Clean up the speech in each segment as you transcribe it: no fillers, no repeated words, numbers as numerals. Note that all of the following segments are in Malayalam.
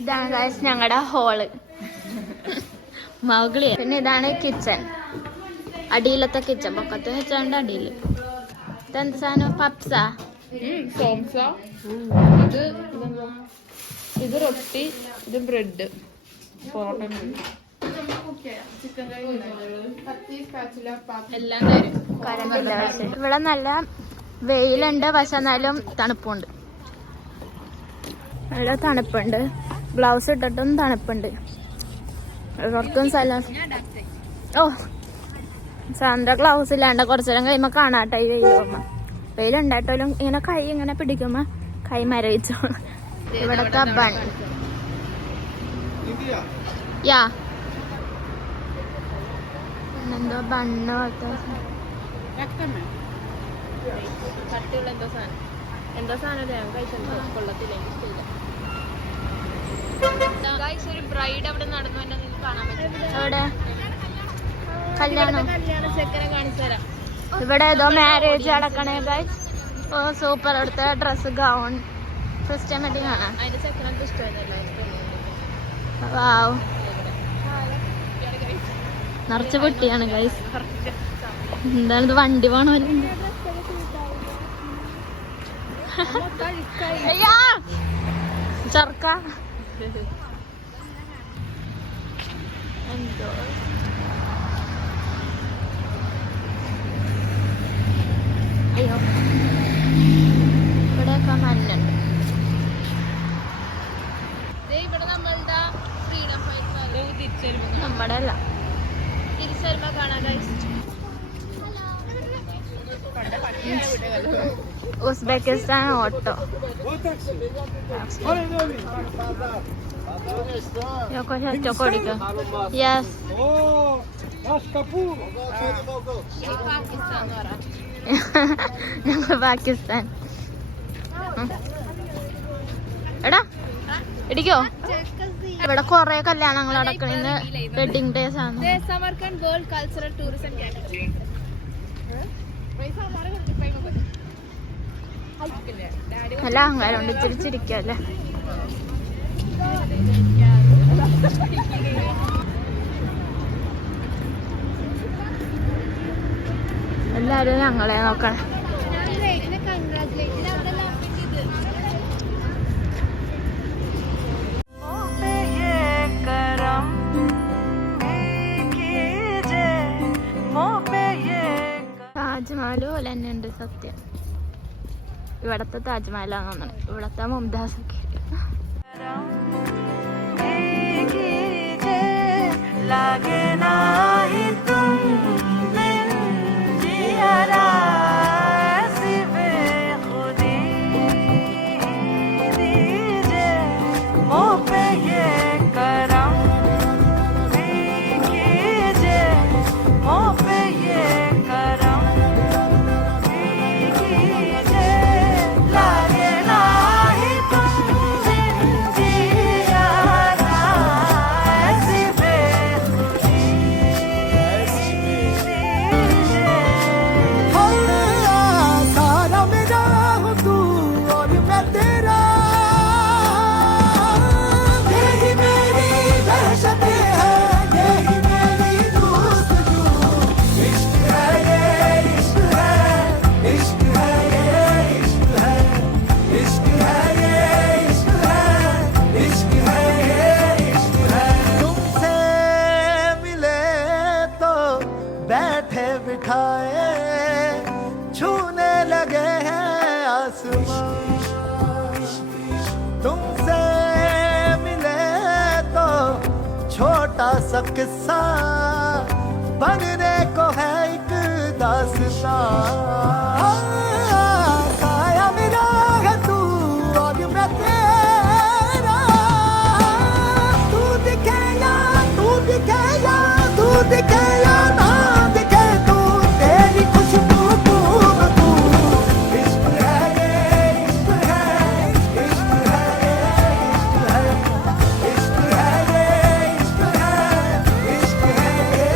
ഇതാണ് ഗൈസ് ഞങ്ങളുടെ ഹോള് മകളി. പിന്നെ ഇതാണ് കിച്ചൺ, അടിയിലത്തെ കിച്ചൺ. പൊക്കത്ത് വെച്ചാണ്ട് അടിയിൽ ഇതെന്ത് സാധനം? പപ്സാ, ഇത് റൊട്ടി, ഇത് ബ്രെഡ്, എല്ലാം തരും. കറണ്ടില്ല പക്ഷെ ഇവിടെ നല്ല വെയിലുണ്ട്, പക്ഷെ എന്നാലും തണുപ്പുണ്ട്. നല്ല തണുപ്പുണ്ട്, ഗ്ലൗസ് ഇട്ടിട്ടും തണുപ്പുണ്ട്. ഉറക്കും സ്ഥലം. ഓ സാറിന്റെ ഗ്ലൗസ് ഇല്ലാണ്ട് കുറച്ചു നേരം കഴിയുമ്പോ കാണാട്ടെ ഈ വെയിൽ. വെയിലുണ്ടായിട്ടാലും ഇങ്ങനെ കൈ ഇങ്ങനെ പിടിക്കുമ്പോ കൈ മരവിച്ചോ. ഇവിടത്തെ ബൺ യാ എന്തോ ബണ്ണ് പോലത്തെ കട്ടിയുള്ള എന്തോ സാധനം കഴിച്ചിട്ടുണ്ടോ? കൊള്ളത്തില്ലെങ്കിൽ ഒരു ബ്രൈഡ് അവിടെ നടന്നു തന്നെ നിങ്ങൾക്ക് കാണാൻ പറ്റും. ഇവിടെ കല്യാണം, ചെക്കനെ കാണിച്ചു തരാം. ഇവിടെ ഏതോ മാരേജ് നടക്കണേ ഗൈസ്. ഓ സൂപ്പർ. അടുത്ത ഡ്രസ്, ഗൗൺ, ക്രിസ്ത്യൻ വെഡിങ് ആണ്. അതിന്റെ ചെക്കനൊക്കെ ഇഷ്ടമായിരുന്നല്ലോ. വാവ്, നിറച്ച് പൊട്ടിയാണ് ഗൈസ്. എന്താണിത്, വണ്ടി പോണ പോലെ. ചെറുക്ക എന്തോ അയ്യോ. ഇവിടെയൊക്കെ മഞ്ഞുണ്ട്. ഇവിടെ നമ്മളുടെ ഫ്രീഡം ഫൈറ്റർ നമ്മുടെ അല്ല, തിരിച്ചുവരുമ്പോ കാണാൻ ഉസ്ബെക്കിസ്ഥാൻ ഓട്ടോ. യെസ് ഞങ്ങൾ പാകിസ്ഥാൻ. എടാ ഇടിക്കോ. ഇവിടെ കൊറേ കല്യാണങ്ങൾ നടക്കണ വെഡിങ് ഡേസ് ആണ്. സമർക്കണ്ട് വേൾഡ് കൾച്ചറൽ ടൂറിസം നല്ല അഹങ്കാരം കൊണ്ട് ചിരിച്ചിരിക്കല്ലേ. എല്ലാരും ഞങ്ങളെ നോക്കണേ. താജ്മഹൽ പോലെ തന്നെ ഉണ്ട് സത്യം. ഇവിടത്തെ താജ്മഹലാന്ന് തോന്നണേ. ഇവിടത്തെ മുംതാസ് ഒക്കെ. छूने लगे हैं आसमान, तुमसे मिले तो छोटा सा किस्सा बनने को है एक दास्तां। साया मेरा है तू और मैं तेरा, तू दिखे या तू दिखे या तू दिखे या ना दिखे, तू तेरी खुशबू तू तू। इश्क है ये इश्क है, इश्क है ये इश्क है, इश्क है ये इश्क है, इश्क है ये इश्क है, इश्क है ये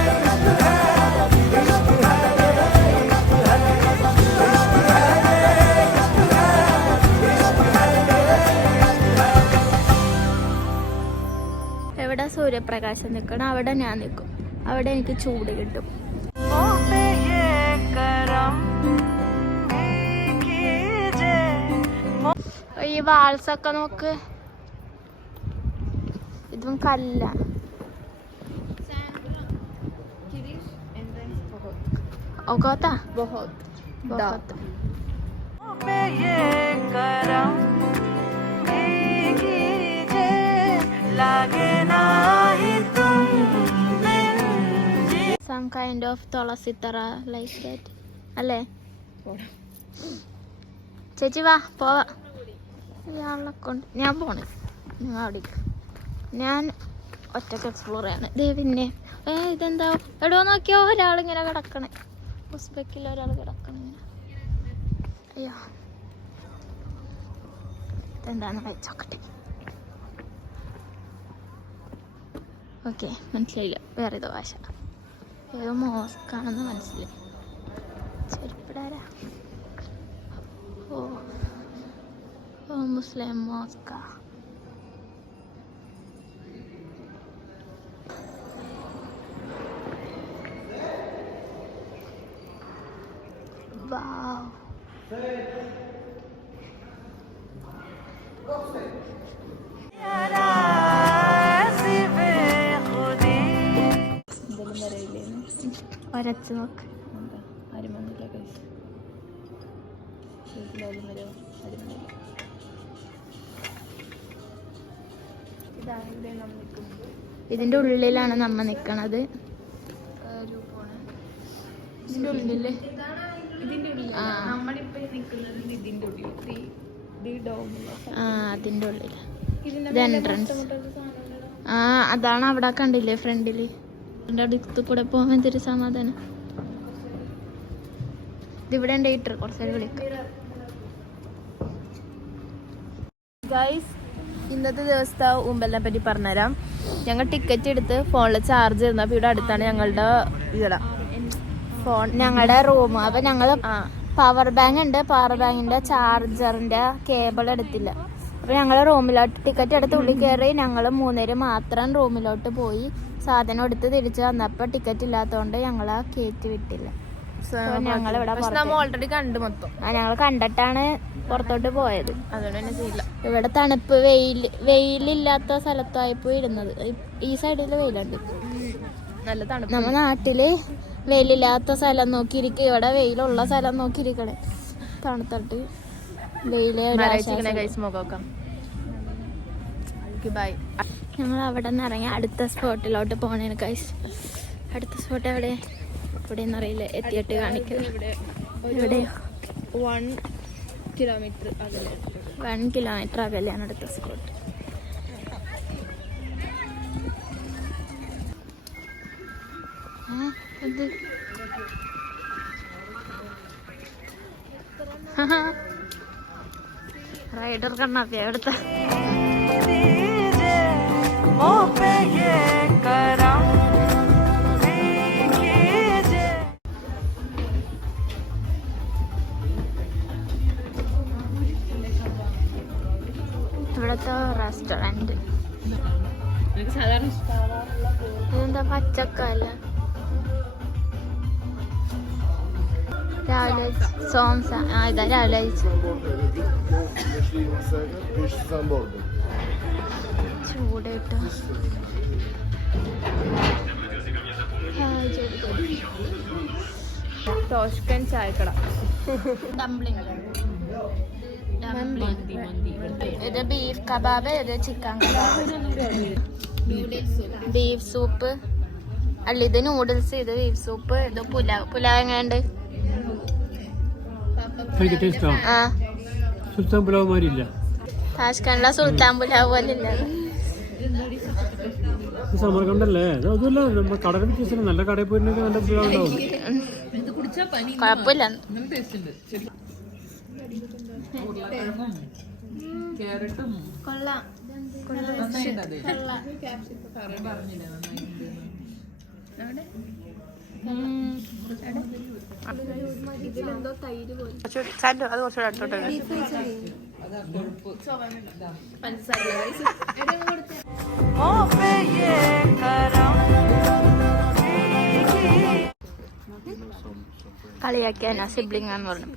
इश्क है, സൂര്യപ്രകാശം നിൽക്കണം, അവിടെ ഞാൻ നിൽക്കും. അവിടെ എനിക്ക് ചൂട് കിട്ടും. ഈ വാൾസൊക്കെ നോക്ക്, ഇതും കല്ല. ഒഗോത്താ ബഹുത്ത് some kind of തുളസിത്തറ like that അല്ലേ? ചേച്ചി വാ പോവാ. ഇയാളെ കൊണ്ട് ഞാൻ പോണേ, അവിടേക്ക് ഞാൻ ഒറ്റക്ക് എക്സ്പ്ലോർ ചെയ്യാണ്. പിന്നെ ഇതെന്താ എടോ നോക്കിയോ, ഒരാളിങ്ങനെ കിടക്കണേ, ഉസ്ബെക്കിൽ ഒരാൾ കിടക്കണേ ഇങ്ങനെ. അയ്യോ ഇതെന്താന്ന് വെച്ചോക്കട്ടെ. ഓക്കെ മനസ്സിലായില്ല, വേറെ ഏതോ ഭാഷ, ഏതോ മോസ്കാണെന്ന് മനസ്സിലായി. ചെരുപ്പിടാരാ? ഓ മുസ്ലിം മോസ്ക. Wow. ഒരച്ച് നോക്ക്. ഇതിന്റെ ഉള്ളിലാണ് നമ്മ നിക്കണത്. ഇതിന്റെ ഉള്ളില് അതിന്റെ ഉള്ളില് എൻട്രൻസ്. അതാണ് അവിടെ കണ്ടില്ലേ ഫ്രണ്ടില്, അതിന്റെ അടുത്ത് കൂടെ പോകാൻ എന്തൊരു സമാധാനം. ഇതിവിടെ ഉണ്ട്, കുറച്ചേരം വിളിക്കാം. ഗൈസ്, ഇന്നത്തെ ദിവസത്തെ ഊമ്പലിനെ പറ്റി പറഞ്ഞുതരാം. ഞങ്ങൾ ടിക്കറ്റ് എടുത്ത് ഫോണിൽ ചാർജ് ചെയ്യുന്നു. അപ്പോൾ ഇവിടെ അടുത്താണ് ഞങ്ങളുടെ വീട ഫോൺ, ഞങ്ങളുടെ റൂം. അപ്പൊ ഞങ്ങള് പവർ ബാങ്ക് ഉണ്ട്, പവർ ബാങ്കിന്റെ ചാർജറിന്റെ കേബിൾ എടുത്തില്ല. അപ്പൊ ഞങ്ങള് റൂമിലോട്ട് ടിക്കറ്റ് എടുത്ത് ഉള്ളിൽ കയറി. ഞങ്ങള് 3 പേര് മാത്രം റൂമിലോട്ട് പോയി സാധനം എടുത്ത് തിരിച്ചു വന്നപ്പോ ടിക്കറ്റ് ഇല്ലാത്തോണ്ട് ഞങ്ങളെ കയറ്റി വിട്ടില്ല. ഞങ്ങളിവിടെ ഓൾറെഡി കണ്ടു മൊത്തം. ഞങ്ങൾ കണ്ടിട്ടാണ് പുറത്തോട്ട് പോയത്. അതുകൊണ്ട് തന്നെ ചെയ്യില്ല. ഇവിടെ തണുപ്പ്, വെയിലില്ലാത്ത സ്ഥലത്തായിപ്പോ ഇരുന്നത്. ഈ സൈഡില് വെയിലുണ്ട്, നല്ല തണുപ്പ്. നമ്മ നാട്ടില് വെയിലില്ലാത്ത സ്ഥലം നോക്കിയിരിക്കും, ഇവിടെ വെയിലുള്ള സ്ഥലം നോക്കിയിരിക്കണേ. തണുത്തിട്ട് വെയില്. ഞങ്ങൾ അവിടെ നിന്ന് ഇറങ്ങി അടുത്ത സ്പോട്ടിലോട്ട് പോണേന് ഗൈസ്. അടുത്ത സ്പോട്ട് എവിടെ എവിടെയെന്ന് അറിയില്ല, എത്തിയിട്ട് കാണിക്കുക. ഇവിടെ 1 കിലോമീറ്റർ അകലെ, 1 കിലോമീറ്റർ അകലെയാണ് അടുത്ത സ്പോട്ട്. ഇത് റൈഡർ കണ്ണാപ്പിയ എടുത്ത. ഇവിടത്തെ റെസ്റ്റോറന്റ് ഇതെന്താ പച്ചക്കല്ല. രാവിലെ സോംസ ഇതാ രാവിലെ ചൂടിട്ട് ടോഷ്കൻ ചായക്കട. ഇത് ബീഫ് കബാബ്, ഇത് ചിക്കൻ കബാബ്. ബീഫ് സൂപ്പ് അല്ല, ഇത് നൂഡിൽസ്, ഇത് ബീഫ് സൂപ്പ്, ഇത് പുലാവ്. പുലാവ് എങ്ങനെയുണ്ട്? സുൽത്താൻ പുലാവ് മാറിയില്ല. താഷ്കണ്ടിലെ സുൽത്താൻ പുലാവ് പോലെ ഇല്ല. സമർക്കണ്ടല്ലേ? അതുമല്ല, നമ്മൾ കടൽ വ്യത്യാസം. നല്ല കടയിൽ പോയിട്ടുണ്ടെങ്കിൽ നല്ല പുലാവ് ഉണ്ടാവും. കുഴപ്പമില്ല. കൊള്ളാം. ഇതിലെന്തോ തൈര് പോലെ. അത് കുറച്ചുകൂടെ അടുത്തോട്ട് പഞ്ചസാര കളിയാക്കിയ സിബ്ലിംഗ് എന്ന് പറഞ്ഞു.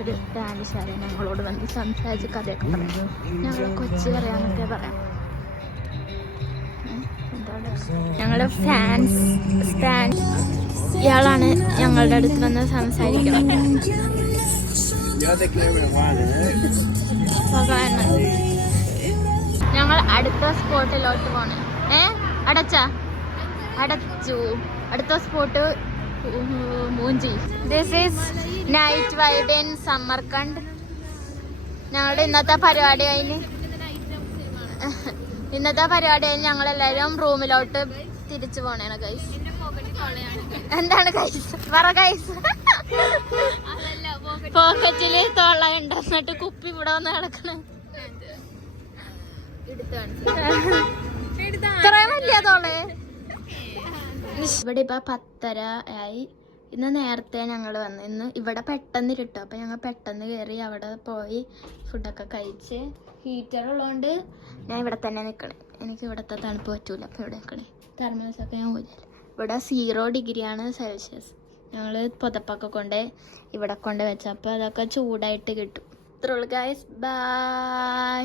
ഒരു ഡാൻസാരെ ഞങ്ങളോട് വന്ന് സംസാരിച്ച് കഥയൊക്കെ പറഞ്ഞു. ഞങ്ങൾ കൊച്ചു പറയാന്നൊക്കെ പറയാം. ഞങ്ങളുടെ ഫാൻസ് ഇയാളാണ് ഞങ്ങളുടെ അടുത്ത് വന്ന് സംസാരിക്കണം. ഞങ്ങൾ അടുത്ത സ്പോട്ടിലോട്ട് പോണേ. അടച്ചു. അടുത്ത സ്പോട്ട് മൂഞ്ചി. This is night vibe in Samarkand. ഞങ്ങളുടെ ഇന്നത്തെ പരിപാടി കഴിഞ്ഞ് ഞങ്ങളെല്ലാരും റൂമിലോട്ട് തിരിച്ചു പോണേണ് ഗൈസ്. എന്താണ് ഗൈസ്? പറ ഗൈസ്. പോക്കറ്റില് തൊള്ള ഉണ്ടെന്നിട്ട് കുപ്പി ഇവിടെ വന്ന് കിടക്കണ ഇത്രയും വലിയ തോള്. ഇവിടെ ഇപ്പൊ 10:30 ആയി. ഇന്ന് നേരത്തെ ഞങ്ങൾ വന്നു. ഇന്ന് ഇവിടെ പെട്ടെന്ന് ഇരുട്ടും. അപ്പൊ ഞങ്ങൾ പെട്ടെന്ന് കയറി അവിടെ പോയി ഫുഡൊക്കെ കഴിച്ച്. ഹീറ്റർ ഉള്ളതുകൊണ്ട് ഞാൻ ഇവിടെ തന്നെ നിൽക്കണേ. എനിക്ക് ഇവിടുത്തെ തണുപ്പ് പറ്റൂല. അപ്പൊ ഇവിടെ നിൽക്കണേ. തെർമൽസൊക്കെ ഞാൻ പോയില്ല. ഇവിടെ 0 ഡിഗ്രിയാണ് സെൽഷ്യസ്. ഞങ്ങൾ പുതപ്പൊക്കെ കൊണ്ട് ഇവിടെ കൊണ്ട് വെച്ചപ്പോൾ അതൊക്കെ ചൂടായിട്ട് കിട്ടും. ഇത്രയുള്ളൂ ഗൈസ്. ബൈ.